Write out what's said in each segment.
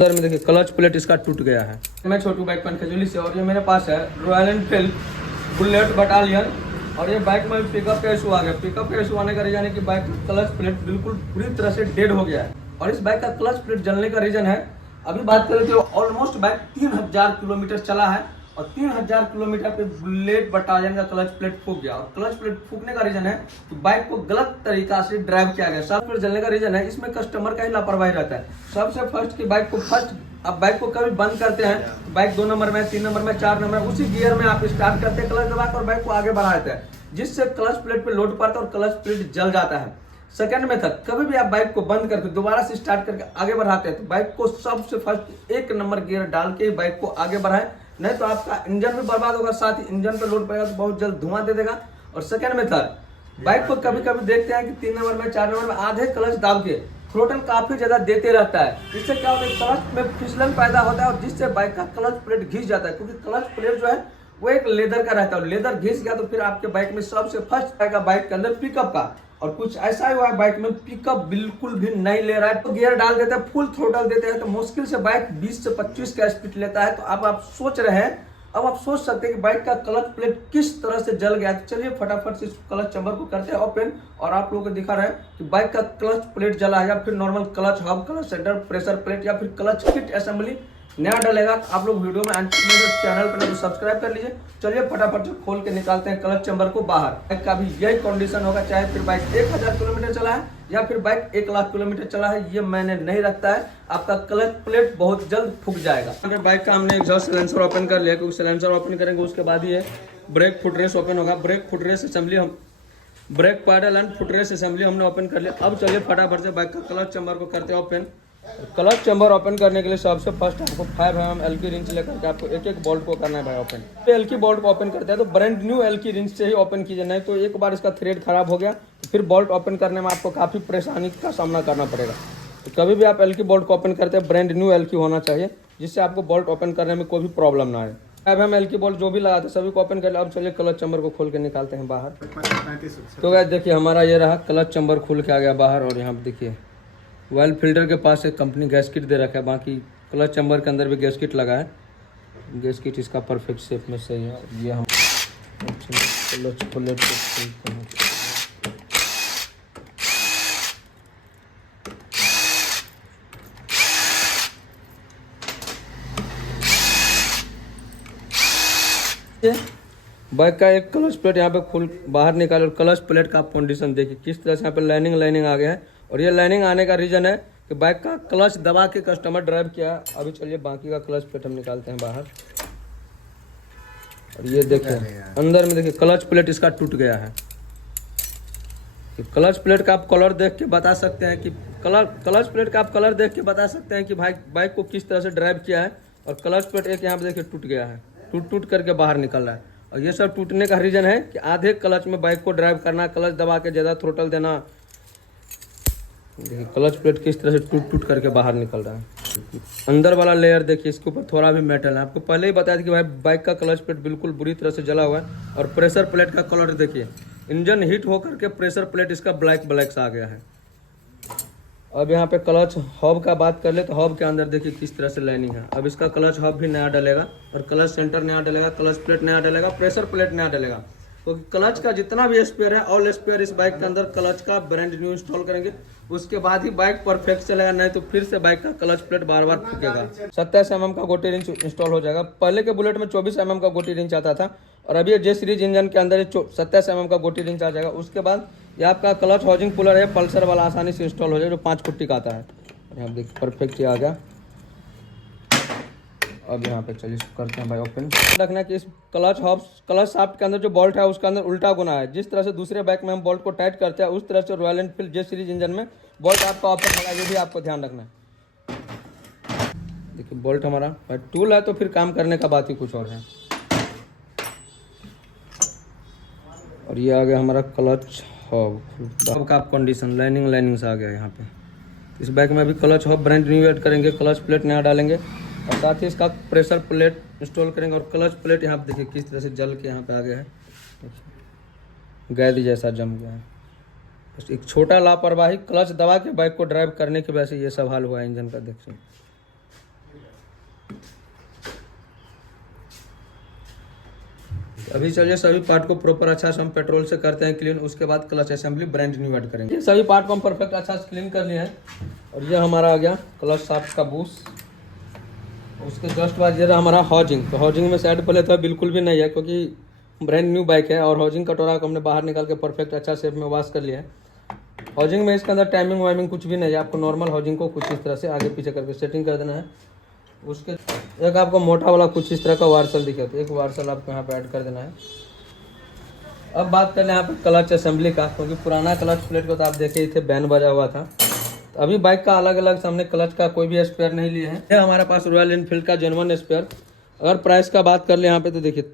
अंदर में देखिए क्लच प्लेट इसका टूट गया है। मैं छोटू बाइक पन खजूली से और ये मेरे पास है रॉयल एनफील्ड बुलेट बटालियन। और ये बाइक में पिकअप का इशू आ गया। पिकअप का इशू आने का रीजन है कि बाइक का क्लच प्लेट बिल्कुल पूरी तरह से डेड हो गया है। और इस बाइक का क्लच प्लेट जलने का रीजन है, अभी बात करें तो ऑलमोस्ट बाइक 3000 किलोमीटर चला है और 3000 किलोमीटर पे बुलेट बटालियन का क्लच प्लेट फूक गया। और क्लच प्लेट फूकने का रीजन है कि बाइक को गलत तरीका से ड्राइव किया गया। सब प्लेट जलने का रीजन है, इसमें कस्टमर का ही लापरवाही रहता है। सबसे फर्स्ट की बाइक को आप बाइक को कभी बंद करते हैं तो बाइक 2 नंबर में, 3 नंबर में, 4 नंबर में, उसी गियर में आप स्टार्ट करते हैं क्लच दबाकर और बाइक को आगे बढ़ा देते हैं, जिससे क्लच प्लेट पे लोड पड़ता है और क्लच प्लेट जल जाता है। सेकंड मेथड, कभी भी आप बाइक को बंद करके दोबारा से स्टार्ट करके आगे बढ़ाते हैं तो बाइक को सबसे फर्स्ट 1 नंबर गियर डाल के बाइक को आगे बढ़ाएं, नहीं तो आपका इंजन भी बर्बाद होगा, साथ ही इंजन पे लोड पड़ेगा तो बहुत जल्द धुआं दे देगा। और सेकंड मेथड, बाइक को कभी कभी देखते हैं कि 3 नंबर में, 4 नंबर में आधे क्लच दाब के थ्रोटल काफी ज्यादा देते रहता है। इससे क्या होता है, क्लच में फिसलन पैदा होता है और जिससे बाइक का क्लच प्लेट घिस जाता है, क्योंकि क्लच प्लेट जो है वो एक लेदर का रहता है। लेदर घिस गया तो फिर आपके बाइक में सबसे फर्स्ट आएगा बाइक के अंदर पिकअप का। और कुछ ऐसा ही हुआ है, बाइक में पिकअप बिल्कुल भी नहीं ले रहा है, तो गियर डाल देते हैं, फुल थ्रोटल देते हैं तो मुश्किल से बाइक 20 से 25 का स्पीड लेता है। तो अब आप सोच रहे हैं, अब आप सोच सकते हैं कि बाइक का क्लच प्लेट किस तरह से जल गया। तो चलिए फटाफट से इस क्लच चैम्बर को करते हैं ओपन और आप लोगों को दिखा रहे हैं कि बाइक का क्लच प्लेट जला है या फिर normal clutch hub, clutch centre, pressure plate या फिर क्लच किट असेंबली नया डलेगा। आप लोग वीडियो में चैनल पर तो सब्सक्राइब कर लीजिए। चलिए फटाफट से खोल के निकालते हैं क्लच चैम्बर को बाहर। बाइक का भी यही कंडीशन होगा, चाहे फिर बाइक 1000 किलोमीटर चला है या फिर बाइक 1 लाख किलोमीटर चला है, ये मैंने नहीं रखता है, आपका क्लच प्लेट बहुत जल्द फूक जाएगा। बाइक का हमने एग्जॉस्ट सिलेंसर ओपन कर लिया, क्योंकि सिलेंसर ओपन करेंगे उसके बाद ही ब्रेक फुटरेस ओपन होगा। ब्रेक फुटरेस असेंबली हम brake pedal and footrest assembly हमने ओपन कर लिया। अब चलिए फटाफट से बाइक का क्लच चैम्बर को करते हैं ओपन। क्लच चैम्बर ओपन करने के लिए सबसे फर्स्ट आपको 5 mm एल की रिंच लेकर के आपको एक बोल्ट को करना है भाई ओपन। एल की बोल्ट को ओपन करते हैं तो ब्रांड न्यू एल की रिंच से ही ओपन कीजिए, नहीं तो एक बार इसका थ्रेड खराब हो गया तो फिर बोल्ट ओपन करने में आपको काफ़ी परेशानी का सामना करना पड़ेगा। तो कभी भी आप एल की बोल्ट को ओपन करते हैं ब्रांड न्यू एल की होना चाहिए, जिससे आपको बोल्ट ओपन करने में कोई भी प्रॉब्लम ना आए। 5 mm एल की बोल्ट जो भी लगाते हैं सभी को ओपन कर लिया। अब चलिए क्लच चैम्बर को खोल के निकालते हैं बाहर। तो गाइस देखिए हमारा ये रहा क्लच चैम्बर खुल के आ गया बाहर। और यहाँ पे देखिए ऑयल फिल्टर के पास एक कंपनी गैस किट दे रखा है, बाकी क्लच चैम्बर के अंदर भी गैस किट लगा है। गैस किट इसका परफेक्ट शेप में सही है। ये हम क्लच प्लेट को खोलते हैं। बाइक का एक क्लच प्लेट यहाँ पे खुल बाहर निकाले और क्लच प्लेट का आप कंडीशन देखिए किस तरह से यहाँ पे लाइनिंग आ गया है। और ये लाइनिंग आने का रीजन है कि बाइक का क्लच दबा के कस्टमर ड्राइव किया। अभी चलिए बाकी का क्लच प्लेट हम निकालते हैं बाहर। और ये देखिए अंदर में देखिए क्लच प्लेट इसका टूट गया है। क्लच प्लेट का आप कलर देख के बता सकते हैं कि क्लच प्लेट का आप कलर देख के बता सकते हैं कि भाई बाइक को किस तरह से ड्राइव किया है। और क्लच प्लेट एक यहाँ पे देखिए टूट गया है, टूट करके बाहर निकल रहा है। और ये सब टूटने का रीजन है कि आधे क्लच में बाइक को ड्राइव करना, क्लच दबा के ज़्यादा थ्रोटल देना। देखिए क्लच प्लेट किस तरह से टूट करके बाहर निकल रहा है। अंदर वाला लेयर देखिए, इसके ऊपर थोड़ा भी मेटल है। आपको पहले ही बताया था कि भाई बाइक का क्लच प्लेट बिल्कुल बुरी तरह से जला हुआ है। और प्रेशर प्लेट का कलर देखिए, इंजन हीट होकर के प्रेशर प्लेट इसका ब्लैक सा आ गया है। अब यहाँ पे क्लच हब का बात कर ले तो हब के अंदर देखिए किस तरह से लाइनिंग है। अब इसका क्लच हब भी नया डलेगा और क्लच सेंटर नया डलेगा, क्लच प्लेट नया डलेगा, प्रेशर प्लेट नया डलेगा। तो क्लच का जितना भी स्पेयर है ऑल स्पेयर इस बाइक के अंदर क्लच का ब्रांड न्यू इंस्टॉल करेंगे, उसके बाद ही बाइक परफेक्ट चलेगा, नहीं तो फिर से बाइक का क्लच प्लेट बार बार फूकेगा। 27 mm का गोटी रिंच इंस्टॉल हो जाएगा। पहले के बुलेट में 24 mm का गोटी रिंच आता था और अभी जे सीरीज इंजन के अंदर 27 mm का गोटी रिंच आ जाएगा। उसके बाद ये आपका क्लच हाउसिंग पुलर है पल्सर वाला, आसानी से इंस्टॉल हो जाएगा, जो 5 फुट्टी का आता है। यहाँ देखिए परफेक्ट आ गया। अब यहाँ पे चलिए करते हैं भाई ओपन। रखना कि इस क्लच शाफ्ट के अंदर जो बोल्ट है उसके अंदर उल्टा गुना है। जिस तरह से दूसरे बाइक में हम बोल्ट को टाइट करते हैं उस तरह से रॉयल एनफील्ड जे सीरीज इंजन में बोल्ट आपका ओपन होगा, ये भी आपको ध्यान रखना है। देखिए बोल्ट हमारा भाई टूल है तो फिर काम करने का बात ही कुछ और है। और ये आ गया हमारा क्लच हब का कंडीशन, लाइनिंग से आ गया यहाँ पे। इस बाइक में अभी clutch hub brand new add करेंगे, क्लच प्लेट नया डालेंगे और साथ ही इसका प्रेशर प्लेट इंस्टॉल करेंगे। और क्लच प्लेट यहाँ पे देखिए किस तरह से जल के यहाँ पे आ गया है, गैद जैसा जम गया है। बस एक छोटा लापरवाही क्लच दबा के बाइक को ड्राइव करने की वजह से ये सब हाल हुआ है इंजन का। देखिए अभी चलिए सभी पार्ट को प्रॉपर अच्छा से हम पेट्रोल से करते हैं क्लीन, उसके बाद clutch assembly brand new add करेंगे। ये सभी पार्ट को हम परफेक्ट अच्छा से क्लीन कर लिए हैं और ये हमारा आ गया क्लच शाफ्ट का बूस। उसके जस्ट बाद ये रहा हमारा हाउजिंग। तो हाउजिंग में साइड पहले तो बिल्कुल भी नहीं है क्योंकि ब्रांड न्यू बाइक है, और हाउजिंग कटोरा को हमने बाहर निकाल के परफेक्ट अच्छा शेप में वॉश कर लिया है। हाउजिंग में इसके अंदर टाइमिंग वाइमिंग कुछ भी नहीं है, आपको नॉर्मल हाउजिंग को कुछ इस तरह से आगे पीछे करके सेटिंग कर देना है। उसके एक आपको मोटा वाला कुछ इस तरह का वार्सल दिखे तो एक वार्सल आपको यहाँ पे ऐड कर देना है। अब बात कर लें यहाँ पे क्लच असेंबली का, क्योंकि पुराना क्लच प्लेट को तो आप देखे ही थे बैन बजा हुआ था। तो अभी बाइक का अलग अलग हमने क्लच का कोई भी स्पेयर नहीं लिए हैं। ये हमारे पास रॉयल एनफील्ड का जेन्युइन स्पेयर। अगर प्राइस का बात कर ले यहाँ पे तो देखिए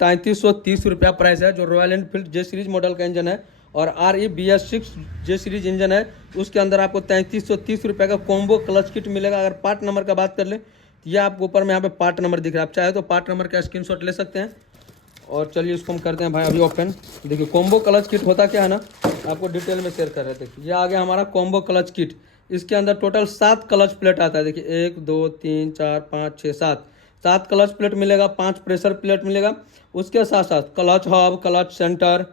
3330 रुपया प्राइस है। जो रॉयल एनफील्ड जे सीरीज मॉडल का इंजन है और RE BS6 जे सीरीज इंजन है, उसके अंदर आपको 3330 रुपये का कॉम्बो क्लच किट मिलेगा। अगर पार्ट नंबर का बात कर ले तो ये आपको ऊपर में यहाँ पे पार्ट नंबर दिख रहा है, आप चाहे तो पार्ट नंबर का स्क्रीनशॉट ले सकते हैं। और चलिए इसको हम करते हैं भाई अभी ओपन। देखिए कॉम्बो क्लच किट होता क्या है ना, आपको डिटेल में शेयर कर रहे थे। ये आ गया हमारा कॉम्बो क्लच किट। इसके अंदर टोटल 7 क्लच प्लेट आता है। देखिए 1 2 3 4 5 6 7 क्लच प्लेट मिलेगा, 5 प्रेशर प्लेट मिलेगा। उसके साथ साथ clutch hub, clutch centre,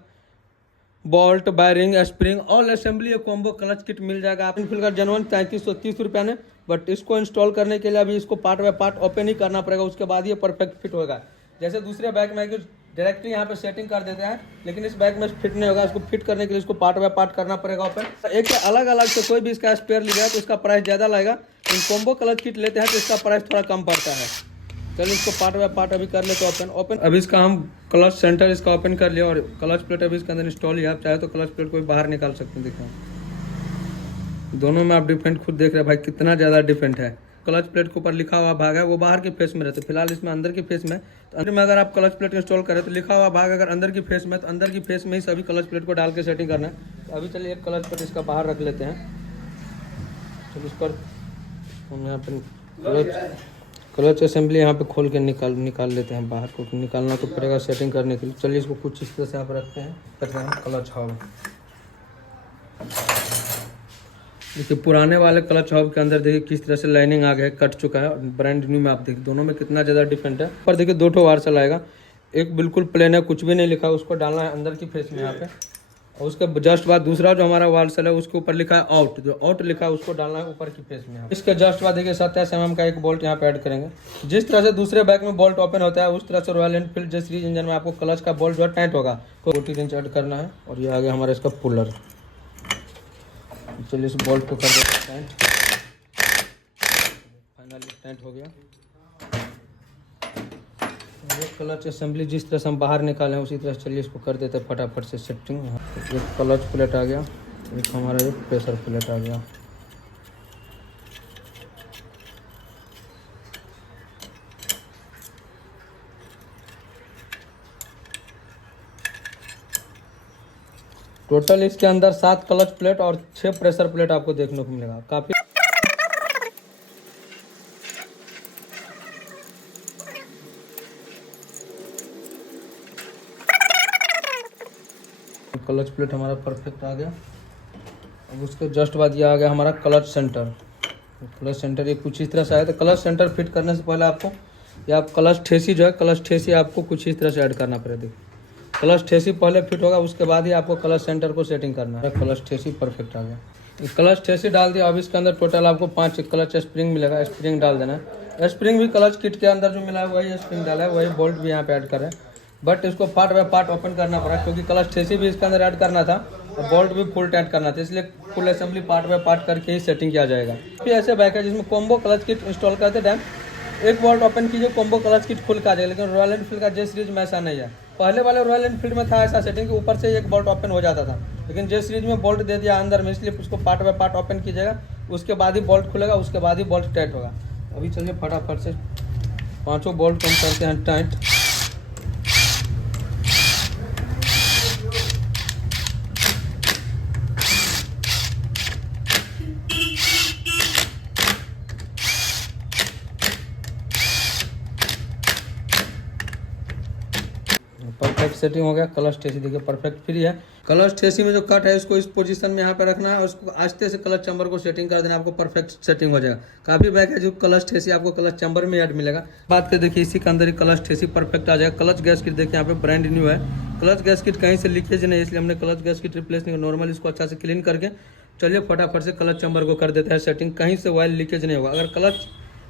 bolt, bearing, spring, all assembly combo clutch kit मिल जाएगा। आप इनफिल का जेन्युइन 3330 रुपये में। बट इसको इंस्टॉल करने के लिए अभी इसको पार्ट बाय पार्ट ओपन ही करना पड़ेगा, उसके बाद ये परफेक्ट फिट होगा। जैसे दूसरे बाइक में डायरेक्टली यहाँ पे सेटिंग कर देते हैं, लेकिन इस बाइक में फिट नहीं होगा। इसको फिट करने के लिए इसको पार्ट बाय पार्ट करना पड़ेगा ओपन। एक अलग अलग से कोई भी इसका स्पेयर लिया तो इसका प्राइस ज़्यादा लगेगा, लेकिन कॉम्बो क्लच किट लेते हैं तो इसका प्राइस थोड़ा कम पड़ता है। चलिए इसको पार्ट बाय पार्ट अभी कर लेते हैं ओपन। अभी इसका हम क्लच सेंटर इसका ओपन कर लिया और क्लच प्लेट अभी इसके अंदर इंस्टॉल ही है। आप चाहे तो क्लच प्लेट को भी बाहर निकाल सकते हैं। देखो दोनों में आप डिफरेंट खुद देख रहे हैं भाई कितना ज़्यादा डिफरेंट है। क्लच प्लेट के ऊपर लिखा हुआ भाग है वो बाहर के फेस में रहता है, फिलहाल इसमें अंदर की फेस में। तो अंदर में अगर आप क्लच प्लेट इंस्टॉल करें तो लिखा हुआ भाग अगर अंदर की फेस में, तो अंदर की फेस में ही सभी क्लच प्लेट को डाल के सेटिंग करना है। तो अभी चलिए एक क्लच प्लेट इसका बाहर रख लेते हैं। चलिए इस पर हम यहाँ पर क्लच असेंबली यहाँ पे खोल के निकाल लेते हैं बाहर, को निकालना तो पड़ेगा सेटिंग करने के लिए। चलिए इसको कुछ इस तरह से आप रखते हैं, करते हैं क्लच हब। देखिए पुराने वाले क्लच हब के अंदर देखिए किस तरह से लाइनिंग आ गया है, कट चुका है। ब्रांड न्यू में आप देखिए दोनों में कितना ज़्यादा डिफरेंट है। पर देखिए 2 ठो वार्सल आएगा, एक बिल्कुल प्लेन है, कुछ भी नहीं लिखा है, उसको डालना है अंदर की फेस में यहाँ पे। और उसके जस्ट बाद दूसरा जो हमारा वार्सल है उसके ऊपर लिखा है आउट, जो आउट लिखा है उसको डालना है ऊपर की फेस में। इसके जस्ट बाद देखिए 27 mm का एक बोल्ट यहाँ पे ऐड करेंगे। जिस तरह से दूसरे बाइक में बोल्ट ओपन होता है उस तरह से रॉयल एनफील्ड जे सीरीज इंजन में आपको क्लच का बोल्ट जो है टाइट होगा, तो 40 इंच ऐड करना है। और ये आ गया हमारा इसका पुलर। चलिए इस बोल्ट को कर देते हैं टाइट। फाइनली टाइट हो गया। ये क्लच असेंबली जिस तरह से हम बाहर निकाले हैं उसी तरह से चलिए इसको कर देते हैं फटाफट से सेटिंग। यहाँ पे एक क्लच प्लेट आ गया, एक हमारा एक प्रेशर प्लेट आ गया। टोटल इसके अंदर 7 क्लच प्लेट और 6 प्रेशर प्लेट आपको देखने को मिलेगा। काफ़ी क्लच प्लेट हमारा परफेक्ट आ गया। अब उसके जस्ट बाद ये आ गया हमारा क्लच सेंटर। क्लच सेंटर ये कुछ इस तरह से आया। तो क्लच सेंटर फिट करने से पहले आपको या आप क्लच ठेसी जो है, क्लच ठेसी आपको कुछ इस तरह से ऐड करना पड़ेगा। क्लच ठेसी पहले फिट होगा, उसके बाद ही आपको क्लच सेंटर को सेटिंग करना है। क्लच ठेसी परफेक्ट आ गया। क्लच ठेसी डाल दिया। अब इसके अंदर टोटल आपको 5 क्लच स्प्रिंग मिलेगा, स्प्रिंग डाल देना है। स्प्रिंग भी क्लच किट के अंदर जो मिला है वही स्प्रिंग डाला है, वही बोल्ट भी यहाँ पे ऐड करें। बट इसको पार्ट बाय पार्ट ओपन करना पड़ा क्योंकि क्लच ठेसी भी इसके अंदर ऐड करना था और बोल्ट भी फुल टाइट करना था, इसलिए full assembly part by part करके ही सेटिंग किया जाएगा। फिर ऐसे बाइक है जिसमें कॉम्बो क्लच किट इंस्टॉल करते टाइम एक बोल्ट ओपन कीजिए, कॉम्बो क्लच किट खुल का जाएगा। लेकिन रॉयल एनफील्ड का जे सीरीज में ऐसा नहीं है। पहले वाले रॉयल एनफील्ड में था ऐसा सेटिंग कि ऊपर से एक बोल्ट ओपन हो जाता था, लेकिन जे सीरीज में बोल्ट दे दिया अंदर में, इसलिए उसको पार्ट बाय पार्ट ओपन कीजिएगा, उसके बाद ही बोल्ट खुलेगा, उसके बाद ही बोल्ट टाइट होगा। अभी चलिए फटाफट से 5 बोल्ट कम करते हैं टाइट। परफेक्ट सेटिंग हो गया। क्लच ठेसी देखिए परफेक्ट फ्री है। क्लच ठेसी में जो कट है इसको इस पोजीशन में यहाँ पे रखना है और उसको आस्ते से क्लच चैम्बर को सेटिंग कर देना, आपको परफेक्ट सेटिंग हो जाएगा। काफ़ी बाइक है जो क्लच ठेसी आपको क्लच चैम्बर में ऐड मिलेगा। बात कर देखिए इसी के अंदर ही क्लच ठेसी परफेक्ट आ जाएगा। क्लच गैस किट देखिए यहाँ पे ब्रांड न्यू है। क्लच गैस किट कहीं से लीकेज नहीं, इसलिए हमने क्लच गैस किट रिप्लेस नहीं, नॉर्मल इसको अच्छा से क्लीन करके चलिए फटाफट से क्लच चैम्बर को कर देता है सेटिंग। कहीं से ऑयल लीकेज नहीं होगा। अगर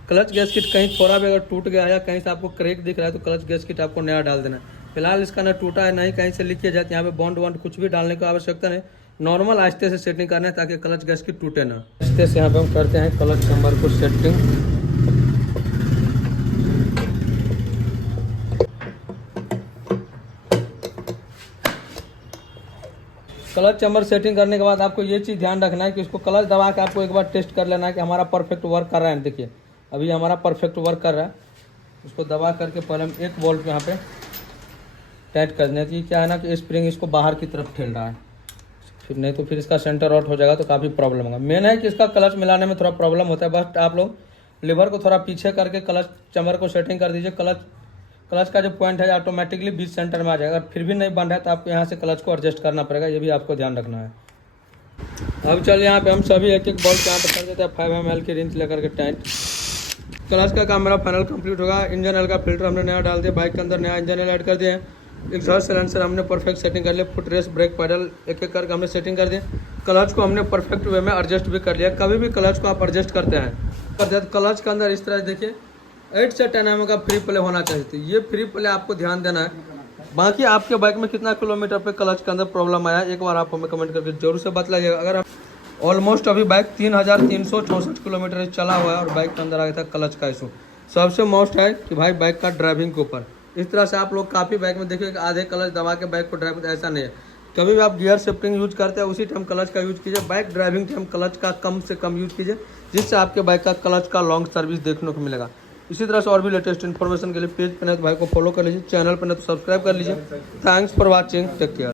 क्लच गैस किट कहीं थोड़ा भी अगर टूट गया है या कहीं से आपको क्रैक दिख रहा है तो क्लच गैस किट आपको नया डाल देना है। फिलहाल इसका ना टूटा है, नहीं कहीं से लीकेज है, यहाँ पे बॉन्ड वॉन्ड कुछ भी डालने की आवश्यकता नहीं। नॉर्मल आस्ते से सेटिंग करना है ताकि क्लच गैस किट टूटे ना। आस्ते से यहाँ पे हम करते हैं क्लच चैम्बर को सेटिंग। क्लच चैम्बर सेटिंग करने के बाद आपको ये चीज़ ध्यान रखना है कि इसको क्लच दबा के आपको एक बार टेस्ट कर लेना है कि हमारा परफेक्ट वर्क कर रहा है। देखिए अभी हमारा परफेक्ट वर्क कर रहा है। उसको दबा करके पहले हम एक बोल्ट यहाँ पे टाइट कर दें। तो क्या है ना कि स्प्रिंग इसको बाहर की तरफ ठेल रहा है, फिर नहीं तो फिर इसका सेंटर आउट हो जाएगा तो काफ़ी प्रॉब्लम होगा। मेन है कि इसका क्लच मिलाने में थोड़ा प्रॉब्लम होता है, बस आप लोग लीवर को थोड़ा पीछे करके क्लच चैम्बर को सेटिंग कर दीजिए। क्लच का जो पॉइंट है ऑटोमेटिकली बीच सेंटर में आ जाएगा। फिर भी नहीं बन रहा है तो आपको यहाँ से क्लच को एडजस्ट करना पड़ेगा, ये भी आपको ध्यान रखना है। अब चलिए यहाँ पे हम सभी एक एक बोल्ट यहाँ पे कर देते हैं 5 ml की रिंच लेकर के टाइट। क्लच का काम मेरा फाइनल कंप्लीट होगा। इंजन ऑयल का फिल्टर हमने नया डाल दिया, बाइक के अंदर नया इंजन ऑयल ऐड कर दिए। एग्जॉस्ट साइलेंसर हमने परफेक्ट सेटिंग कर लिया। फुट रेस्ट, ब्रेक पैडल एक एक करके हमने सेटिंग कर दिया। क्लच को हमने परफेक्ट वे में एडजस्ट भी कर लिया। कभी भी क्लच को आप एडजस्ट करते हैं क्लच के अंदर इस तरह देखिए 8 से 10 mm का फ्री प्ले होना चाहिए। तो ये फ्री प्ले आपको ध्यान देना है। बाकी आपके बाइक में कितना किलोमीटर पे क्लच के अंदर प्रॉब्लम आया एक बार आप हमें कमेंट करके जरूर से बतलाइएगा। अगर आप ऑलमोस्ट अभी बाइक 3364 किलोमीटर चला हुआ है और बाइक के अंदर आ गया था क्लच का इशू। सबसे मोस्ट है कि भाई बाइक का ड्राइविंग के ऊपर इस तरह से आप लोग काफ़ी बाइक में देखिए आधे क्लच दबा के बाइक को ड्राइव, ऐसा नहीं है। कभी भी आप गियर शिफ्टिंग यूज करते हैं उसी टाइम क्लच का यूज कीजिए। बाइक ड्राइविंग टाइम क्लच का कम से कम यूज कीजिए, जिससे आपके बाइक का क्लच का लॉन्ग सर्विस देखने को मिलेगा। इसी तरह से और भी लेटेस्ट इन्फॉर्मेशन के लिए पेज पर नहीं तो भाई को फॉलो कर लीजिए, चैनल पर नहीं तो सब्सक्राइब कर लीजिए। Thanks for watching, take care.